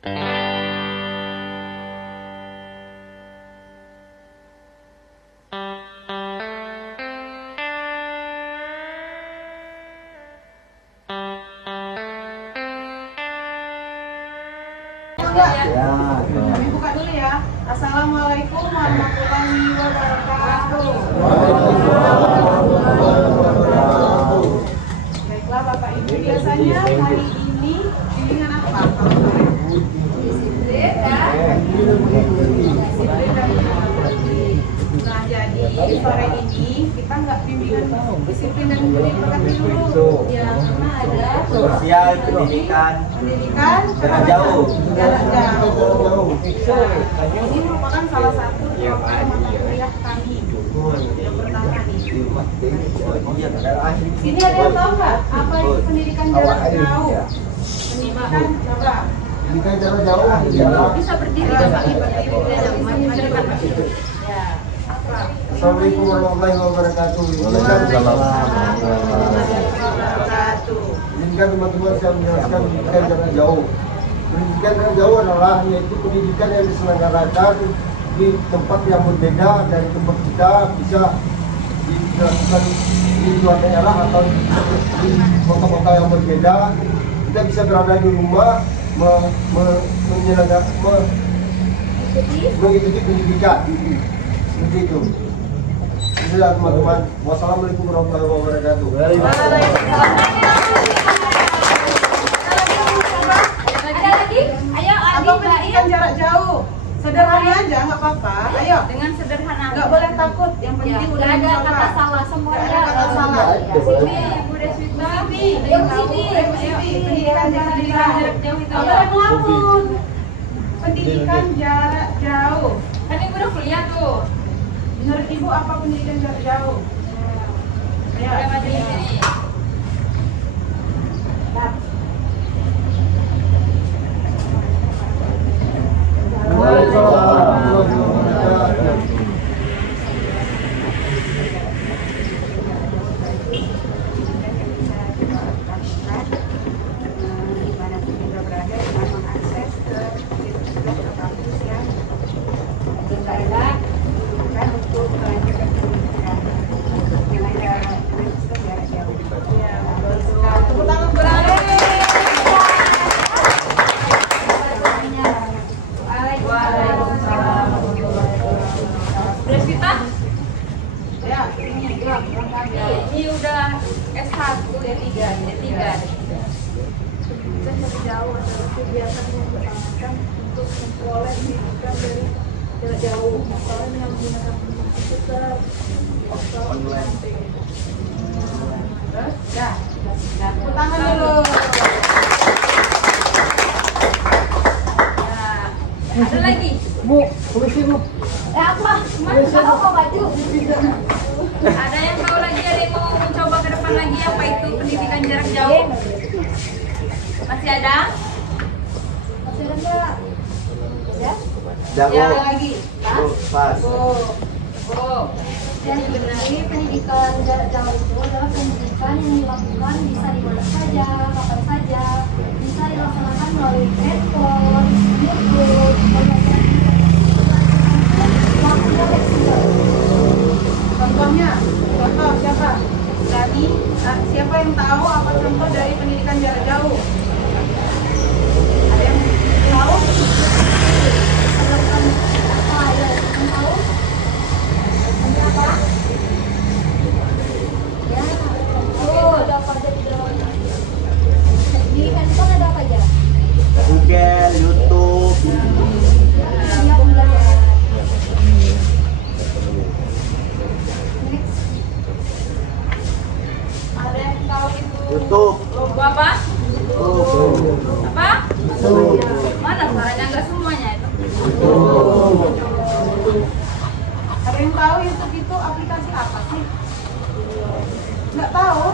Kami buka dulu ya. Assalamualaikum warahmatullahi wabarakatuh. Baiklah Bapak Ibu, biasanya hari ini bimbingan apa? Disiplin dan mengerti. Nah, jadi sore ini kita nggak bimbingan disiplin dan mengerti dulu. Ya, karena ada sosial, pendidikan jarak jauh. Ini merupakan salah satu program mata kuliah kami yang pertama nih. Ini ada yang tahu nggak apa itu pendidikan jarak jauh? Pendidikan coba. Pendidikan jarak jauh. Bisa berdiri nggak Pak? Berdiri. Ya. Assalamualaikum warahmatullahi wabarakatuh. Izinkan teman-teman saya menjelaskan pendidikan jarak jauh. Pendidikan jarak jauh adalah yaitu pendidikan yang diselenggarakan di tempat yang berbeda dari tempat kita, bisa dilakukan di luar daerah atau di kota-kota yang berbeda. Kita bisa berada di rumah mengikuti pendidikan. Seperti itu. Inilah teman-teman. Wassalamualaikum warahmatullahi wabarakatuh. Apa pendidikan jarak jauh? Sederhana aja, nggak apa-apa. Ayo. Dengan sederhana. Nggak boleh takut. Yang penting udah ada mencoba. kata salah semua. Nggak ada kata salah. Sini, Ibu Deswita. Yang sini. Pendidikan jarak jauh itu. Apa ngelamun? Pendidikan jarak jauh. Kan Ibu udah kuliah tuh. Menurut Ibu apa pendidikan jarak jauh? Ayo. Udah maju di sini. Tepuk tangan berani. Deswita, Ya, ini gerak. ini udah S1, D3. Jauh adalah kegiatan yang dilakukan untuk memperoleh pendidikan dari jarak jauh, misalnya dengan menggunakan komputer, online. Terus, ya, tepuk tangan dulu. Nah, ada lagi. Bu, permisi Bu. Apa? Mana tahu kok baju? Ada yang tahu lagi, ada yang mau mencoba ke depan lagi apa itu pendidikan jarak jauh? Masih ada? Masih ada nggak? Ya? Jago. Ya, lagi. Pas. Oh. Jadi pendidikan jarak jauh itu adalah pendidikan yang dilakukan bisa di mana saja, kapan saja, bisa dilaksanakan melalui telepon, YouTube, waktunya fleksibel. Contohnya, contoh siapa? Berani? Siapa yang tahu apa contoh dari pendidikan jarak jauh? Ada yang tahu? Apa ya, yang tahu? Ini apa? Ya, ada apa aja di dalamnya? Di handphone ada apa aja? Google, YouTube. Banyak pembelajaran. Next. Ada yang tahu itu YouTube. logo apa? YouTube. Apa? Mana suaranya enggak semuanya itu? Ada yang tahu YouTube itu aplikasi apa sih? Nggak tahu?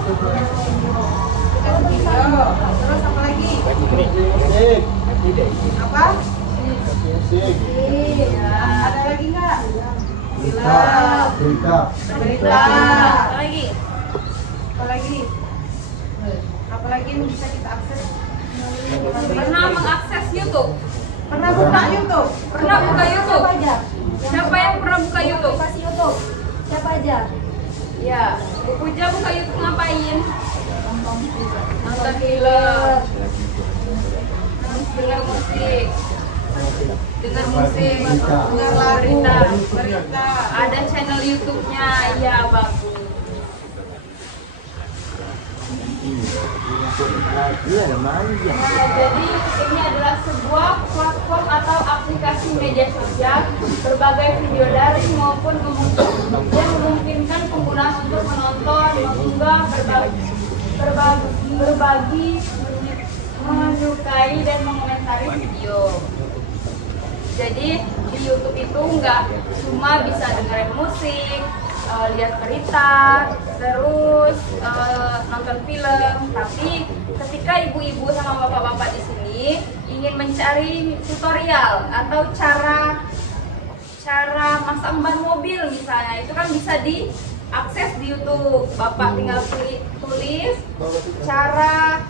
Video. Terus apa lagi? Apa? Ada lagi nggak? Berita. Berita. Apa lagi? Apa lagi? Apa lagi yang bisa kita akses? Pernah mengakses YouTube? nonton film, dengar musik, dengar berita, ada channel YouTube-nya, ya bagus. Iya, ada manja. Nah, jadi ini adalah sebuah platform atau aplikasi media sosial berbagai video daring maupun yang memungkinkan pengguna untuk menonton, mengunggah, berbagi, menyukai dan mengomentari video. Jadi di YouTube itu nggak cuma bisa dengerin musik, lihat berita, terus nonton film, tapi ketika ibu-ibu sama bapak-bapak di sini ingin mencari tutorial atau cara masang ban mobil misalnya, itu kan bisa diakses di YouTube. Bapak tinggal tulis cara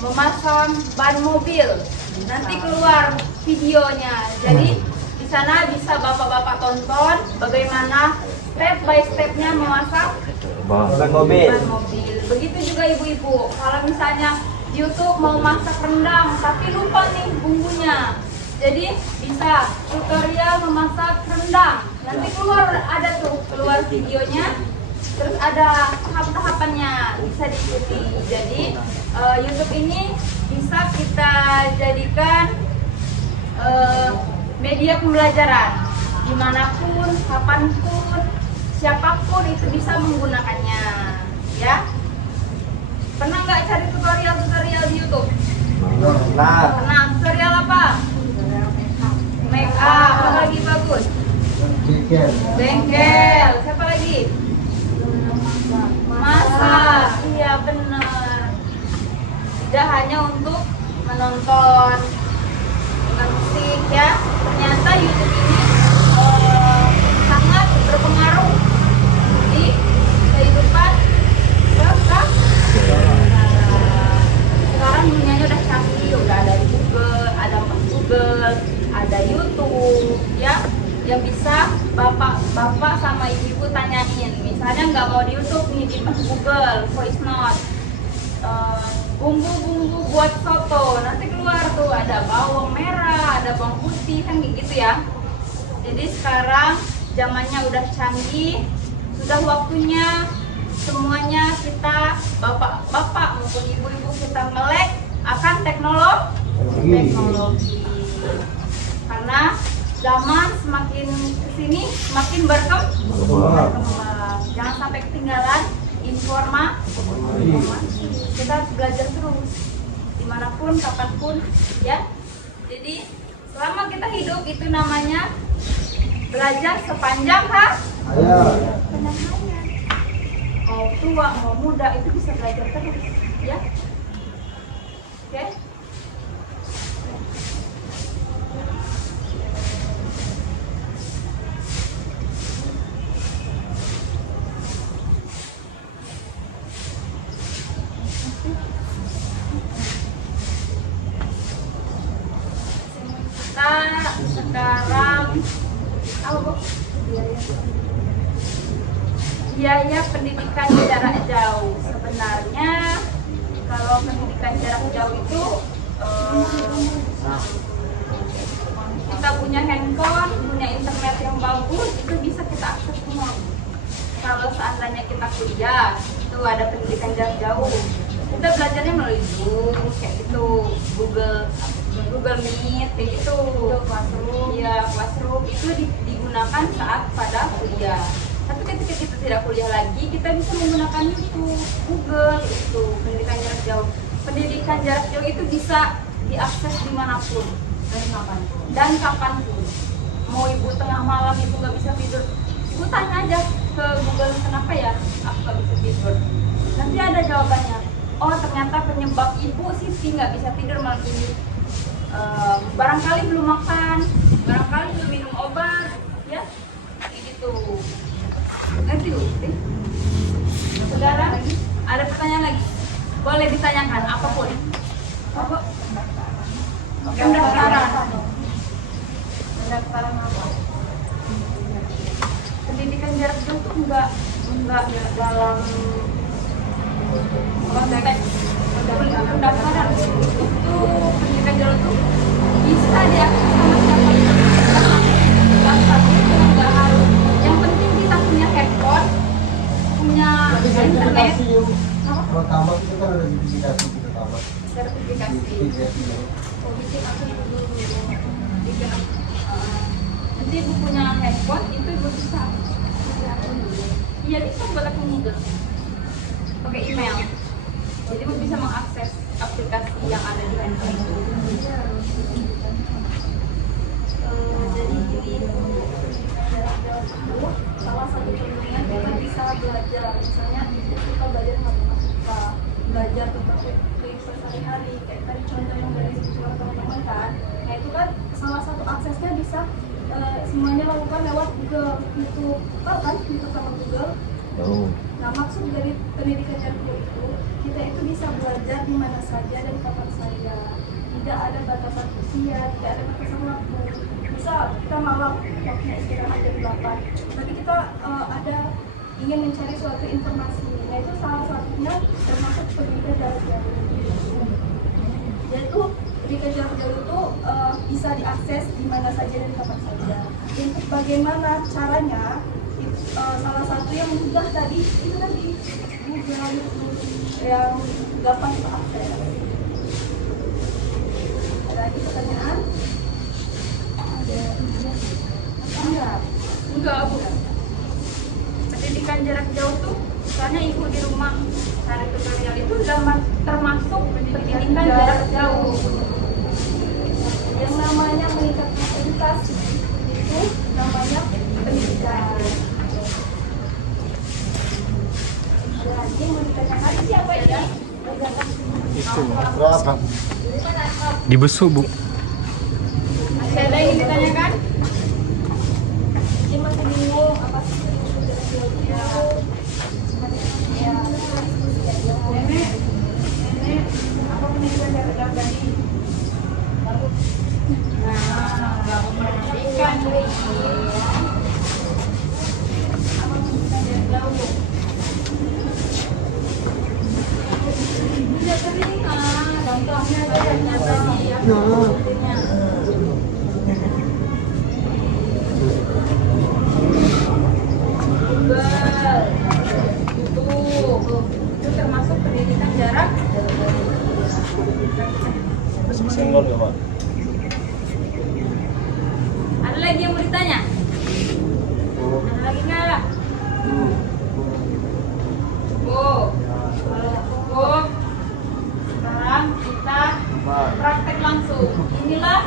memasang ban mobil, nanti keluar videonya. Jadi di sana bisa bapak-bapak tonton bagaimana step by stepnya memasang Ban mobil. ban mobil. Begitu juga ibu-ibu, kalau misalnya di YouTube mau masak rendang tapi lupa nih bumbunya, jadi bisa tutorial memasak rendang, nanti keluar videonya, terus ada tahap-tahapannya, bisa diikuti. Jadi YouTube ini bisa kita jadikan media pembelajaran dimanapun, kapanpun, siapapun itu bisa menggunakannya, ya. Pernah nggak cari tutorial di YouTube? Nah, Pernah. Tutorial apa? Make up. Apa lagi bagus? Bengkel. Siapa lagi? Masak. Iya benar. Tidak hanya untuk menonton, dengar musik, ya. Ternyata YouTube ini sangat berpengaruh di kehidupan sekarang. Sekarang dunianya udah canggih, udah ada Google, ada YouTube, ya, yang bisa bapak sama ibu tanyain. Misalnya nggak mau di YouTube nih, di Google voice note, bumbu-bumbu buat soto, nanti keluar tuh ada bawang merah, ada bawang putih, kan gitu ya. Jadi sekarang zamannya udah canggih, sudah waktunya semuanya kita, bapak-bapak maupun ibu-ibu, kita melek akan teknologi. Karena zaman semakin kesini semakin berkembang. Jangan sampai ketinggalan informasi. Kita harus belajar terus, dimanapun, kapanpun, ya. Jadi selama kita hidup itu namanya belajar sepanjang hayat. Mau tua, mau muda, itu bisa belajar terus, ya. Oke? Kita sekarang biaya pendidikan jarak jauh. Sebenarnya kalau pendidikan jarak jauh itu kita punya handphone, punya internet yang bagus, itu bisa kita akses semua. Kalau seandainya kita kuliah, itu ada pendidikan jarak jauh, kita belajarnya melalui Zoom, kayak gitu, Google Meet, kayak gitu, Classroom itu digunakan saat pada kuliah. Tapi ketika kita tidak kuliah lagi, kita bisa menggunakan YouTube, Google, itu pendidikan jarak jauh. Pendidikan jarak jauh itu bisa diakses dimanapun dan kapanpun. Mau ibu tengah malam ibu nggak bisa tidur, ibu tanya aja ke Google, kenapa ya aku nggak bisa tidur. Nanti ada jawabannya. Oh, ternyata penyebab ibu Siti nggak bisa tidur malam ini, barangkali belum makan, barangkali belum minum obat, ya, gitu. Ngerti Bu? Saudara, ada pertanyaan lagi? Boleh ditanyakan apapun. Apa? Pendaftaran apa? Pendidikan jarak jauh itu enggak dalam konteks pendaftaran itu pendidikan jarak tuh bisa diakses sama siapa aja. Daftar itu nggak harus. Yang penting kita punya handphone, punya internet. Kalau tamat itu kan ada sertifikasi kita tamat. Sertifikasi. Oh, bikin akun dulu. Bikin akun. Nanti ibu punya handphone itu ibu bisa bikin akun dulu. Iya bisa buat akun Google. Pakai email. Jadi ibu bisa mengakses aplikasi yang ada di handphone itu. Jadi gini, salah satu contohnya kita bisa belajar, misalnya kita belajar matematika, belajar tentang kehidupan sehari-hari, kayak tadi contoh yang dari suara teman-teman kan. Nah itu kan salah satu aksesnya bisa semuanya lakukan lewat Google, YouTube, tahu kan YouTube sama Google. Oh. Nah maksud dari pendidikan jarak jauh itu kita itu bisa belajar di mana saja dan kapan saja, tidak ada batasan usia, tidak ada batasan waktu. Misal kita malam waktunya istirahat jam 8, tapi kita ada ingin mencari suatu informasi, nah itu salah satunya termasuk pendidikan jarak jauh. Yaitu pendidikan jarak jauh itu bisa diakses di mana saja dan kapan saja. Untuk bagaimana caranya, salah satu yang mudah tadi itu tadi Google yang gampang diakses. Ada lagi pertanyaan? Enggak, Bu. Pendidikan jarak jauh tuh misalnya ibu di rumah cari tutorial itu udah termasuk pendidikan jarak jauh. Yang namanya meningkatkan edukasi itu namanya pendidikan. Lagi mau ditanyakan siapa ini? Berapa? Dibesuk, Bu. Masih ada yang ditanyakan? Dia masih bingung apa sih pendidikan jarak jauhnya? Ya, Nenek, apa pendidikan jarak jauh tadi? Nah, pendidikan Apa pendidikan jarak jauh? udah sering contohnya kayaknya tadi ya. Contohnya. Google, YouTube, itu termasuk pendidikan jarak. Senggol ya, Pak? Ada lagi yang mau ditanya? Ada lagi nggak? Cukup. Cukup. Sekarang kita praktek langsung. Inilah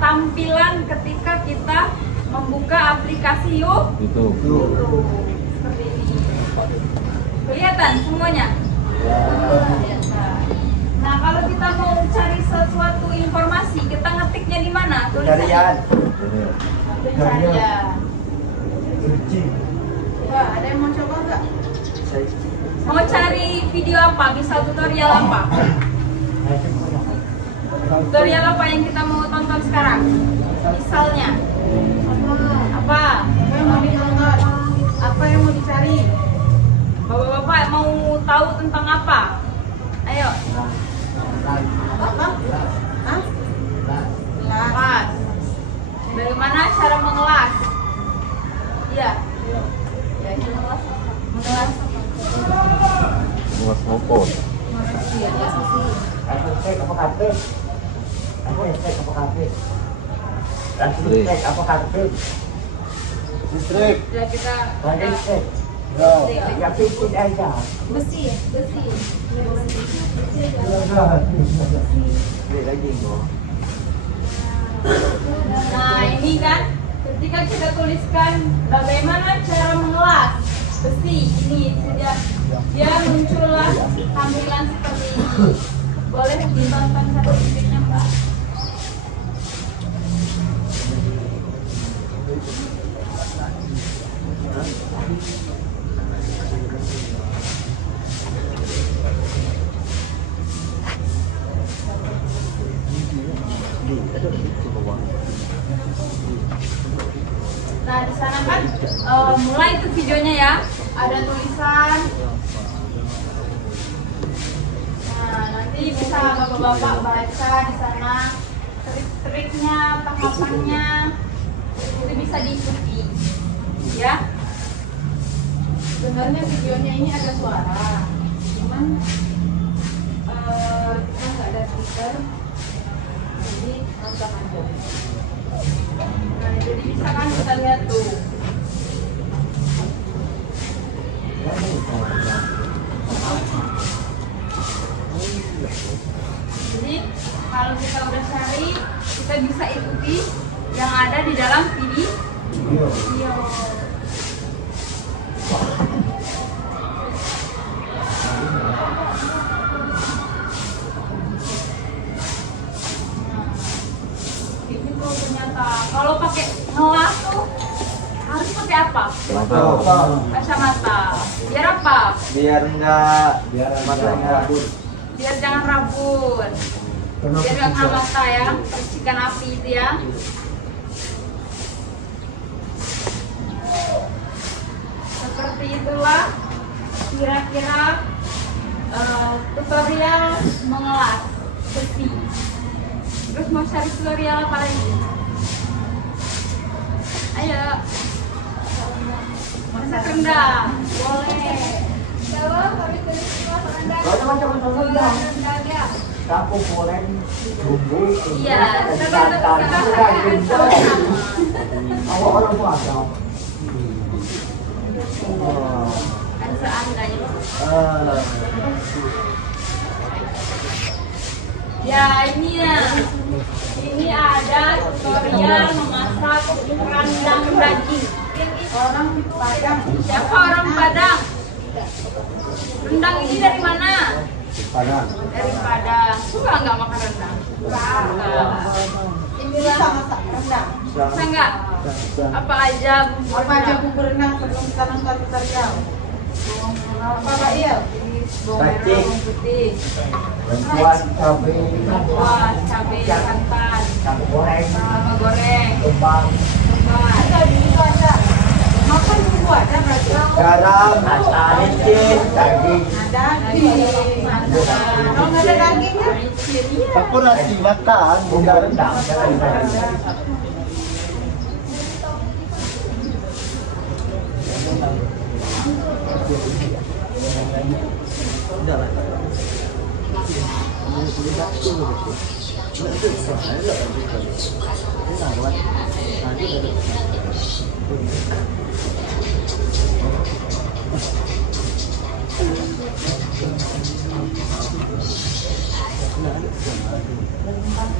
tampilan ketika kita membuka aplikasi YouTube. seperti ini. Kelihatan semuanya? Kelihatan. Nah, kalau kita mau cari sesuatu informasi, kita ngetiknya di mana? Pencarian. Pencarian. Coba, ada yang mau coba nggak? Mau cari video apa? Misal tutorial apa? Tutorial apa yang kita mau tonton sekarang? Misalnya apa? Apa yang mau ditonton? Apa yang mau dicari? Bapak-bapak mau tahu tentang apa? Ayo. Apa? Hah? Kelas. Bagaimana cara mengelas? Iya. Ya, mengelas. Mengelas. Buat motor. Aku cek apa kafe? Aku cek apa kafe? Listrik. Cek apa kafe? Listrik. Sudah kita Lagi udah cek. No, ya pikir aja. besi ya, besi. Beli lagi, Bu. Nah, ini kan ketika kita tuliskan bagaimana cara mengelas besi, ini sudah dia muncullah tampilan seperti ini. Boleh ditonton satu videonya, Mbak. Nah, di sana kan mulai itu videonya ya. Ada tulisan. Nah, Nah, nanti bisa bapak-bapak baca di sana trik-triknya, tahapannya, itu bisa diikuti, ya. Sebenarnya videonya ini ada suara, cuman kita nggak ada speaker, jadi nonton aja. Nah, jadi bisa kan kita lihat tuh. Jadi kalau kita udah cari, kita bisa ikuti yang ada di dalam video. Ini tuh ternyata kalau pakai ngelas tuh harus pakai apa? Kacamata. Biar apa? Biar enggak matanya rabun. Biar jangan rabun. Biar nggak kena mata ya, percikan api itu ya. Seperti itulah kira-kira tutorial mengelas besi. Terus mau cari tutorial apa lagi? Ayo. Masak rendang, boleh. Coba kami tulis masak rendang. Macam-macam rendang. Rendangnya. Kampung goreng, bumbu, Iya, santan, awak orang tua ada. Kan seandainya. Ya ini ya, ini ada tutorial memasak rendang daging. Orang Padang. Siapa orang Padang? Rendang ini dari mana? Padang. Dari Padang. Suka nggak makan rendang? Inilah masak rendang. Bisa nggak? Apa aja bumbu Apa aja rendang? bumbu rendang sebelum kita nonton tutorial? Apa Pak Il? Bawang merah, bawang putih, Bantuan cabai, lengkuas, cabai, santan, cabai goreng, sama goreng, kembang, kembar. Ada bumbu ada. Makan bumbu ada berarti. garam, micin, daging. Ada Daging, santan. Kalau nggak ada dagingnya? Micin, iya. Aku nasi makan, bumbu rendang.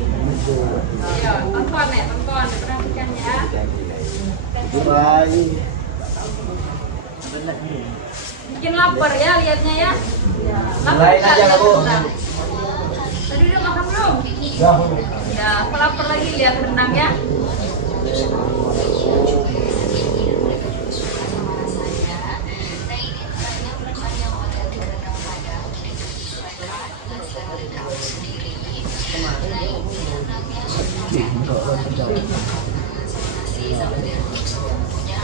Ayo, tonton ya, tonton, perhatikan ya. Baik. Bikin lapar ya lihatnya ya. Lapar Lain nggak aja, lihat Bu. rendang? Tadi udah makan belum? Dahulu. Ya, aku lapar lagi lihat rendang ya.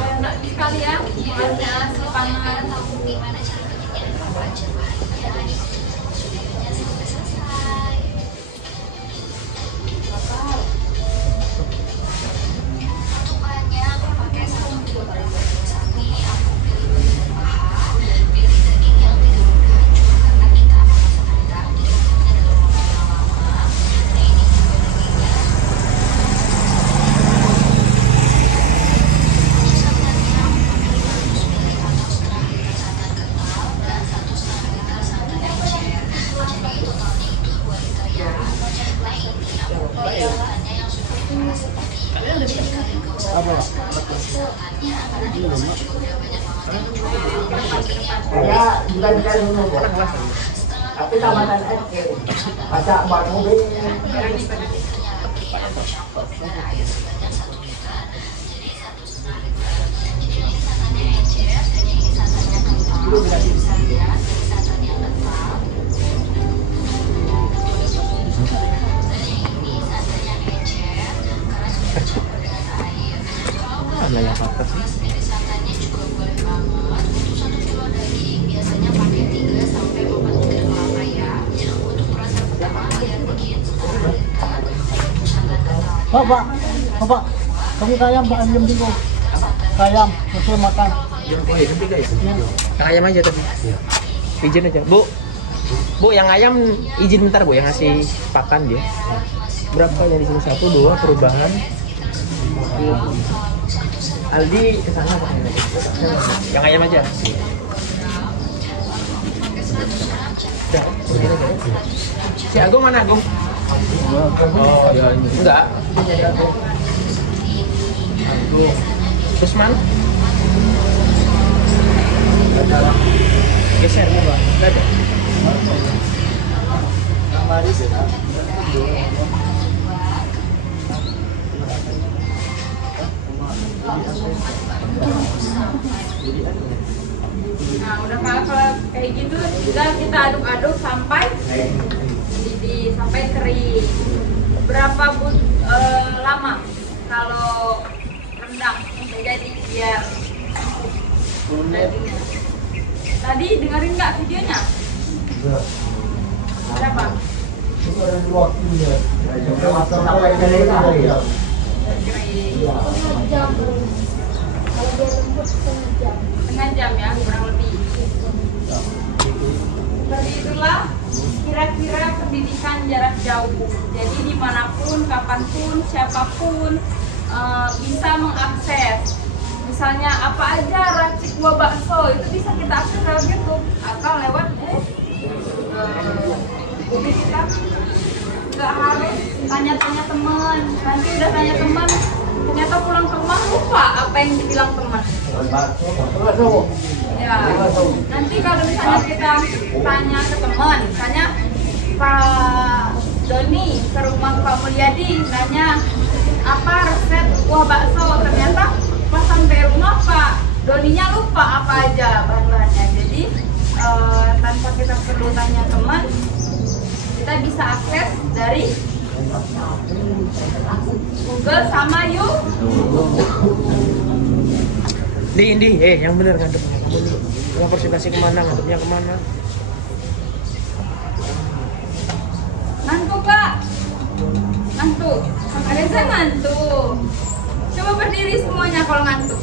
Enak sekali ya, buatnya si pangan. Saya bukan dari nomor. Tapi tamatan SD. Baca buat mobil. Pak, kamu kayam Pak ayam dulu. Kayam, masih makan. Oh iya, nanti guys. Yang ayam aja tadi. Izin aja. Bu, yang ayam izin bentar Bu, yang ngasih pakan dia. Berapa ya di sini? 1, 2 perubahan. Aldi kesana Pak. Yang ayam aja. Udah, begini aja. Si Agung mana Agung? Oh, ya ini. Enggak. Jadi Agung. Agung. Usman. Geser Mbak. Enggak ada. Nah, udah kalau kayak gitu udah kita aduk-aduk sampai sampai kering. Berapa lama kalau rendang jadi biar dagingnya. Tadi dengerin nggak videonya? Berapa? Itu ada waktunya. Sampai Kering. jam. Kalau dia lembut setengah jam. 1/2 jam ya kurang lebih. Seperti itulah kira-kira pendidikan jarak jauh. Jadi dimanapun, kapanpun, siapapun bisa mengakses. Misalnya apa aja racik buah bakso itu bisa kita akses lewat YouTube atau lewat Google kita. Nggak harus tanya-tanya teman. Nanti udah tanya teman, ternyata pulang ke rumah lupa apa yang dibilang teman. Ya, nanti kalau misalnya kita tanya ke teman, misalnya Pak Doni ke rumah Pak Mulyadi, nanya apa resep buah bakso, ternyata pas sampai rumah Pak Doninya lupa apa aja bahan-bahannya. Jadi tanpa kita perlu tanya teman, kita bisa akses dari Google sama YouTube. Indi, yang bener ngadepnya kamu nih. Kamu presentasi kemana, ngadepnya kemana? Ngantuk Kak? Ngantuk? Reza ngantuk. Coba berdiri semuanya kalau ngantuk.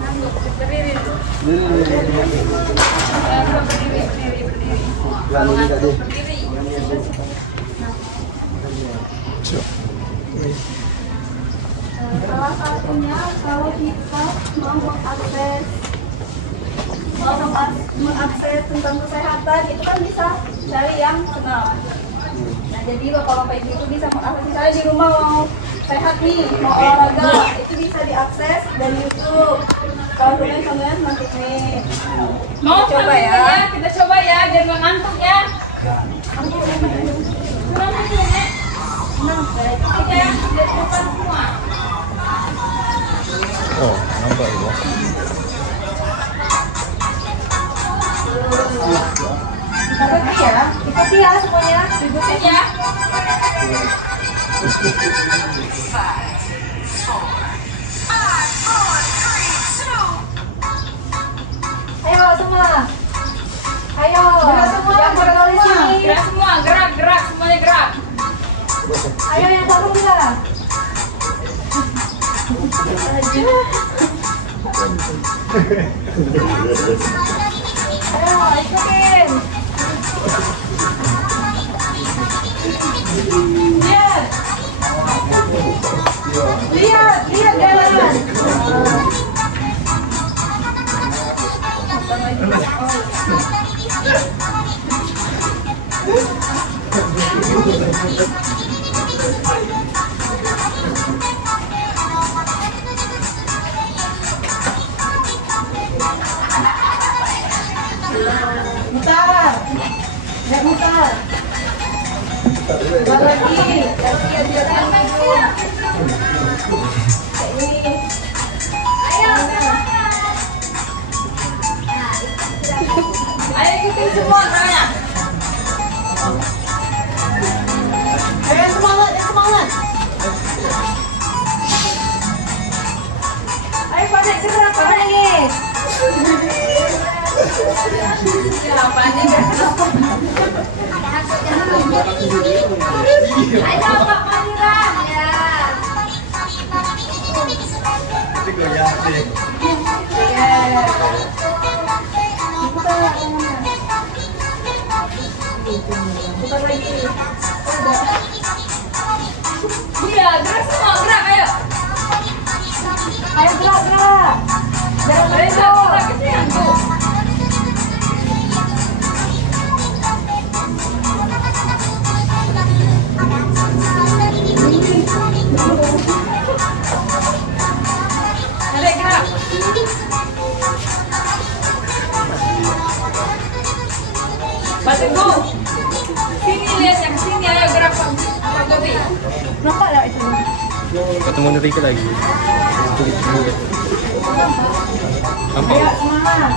Ngantuk, berdiri dulu. Ya, coba berdiri. Kalau ngantuk berdiri. Salah satunya kalau kita mau mengakses tentang kesehatan itu kan bisa cari yang kenal. Nah jadi bapak-bapak itu bisa mengakses, misalnya di rumah mau sehat nih, mau olahraga, itu bisa diakses dari YouTube. Kalau contohnya semakin nih. Mau Coba ya. Kita coba ya biar nggak ngantuk ya. Kurang ngantuk ya. Nah, Oke, biar depan semua. Oh, nampak itu. ikuti ya semuanya. Ikutin ya. Ayo semua. Ayo. Gerak semua, Yang berada di sini. gerak semua, gerak, semuanya gerak. Ayo yang satu juga. Ayo ikutin. Lihat jalan. Mutar. Mutar lagi. Ayo ikutin semua geraknya. Ayo semangat. Ayo pada gerak lagi. Ya, apa aja gerak. Ayo Pak Mani. Iya, gerak semua, gerak, ayo. Ayo gerak. Jangan Ayo, gerak ke sini, Bu. Ayo, gerak. Batu, Bu. Sini lihat yang sini, ayo gerak, Pak Gobi. Nampak tak itu? Ketemu Enrique lagi. Nampak? Ayo semangat.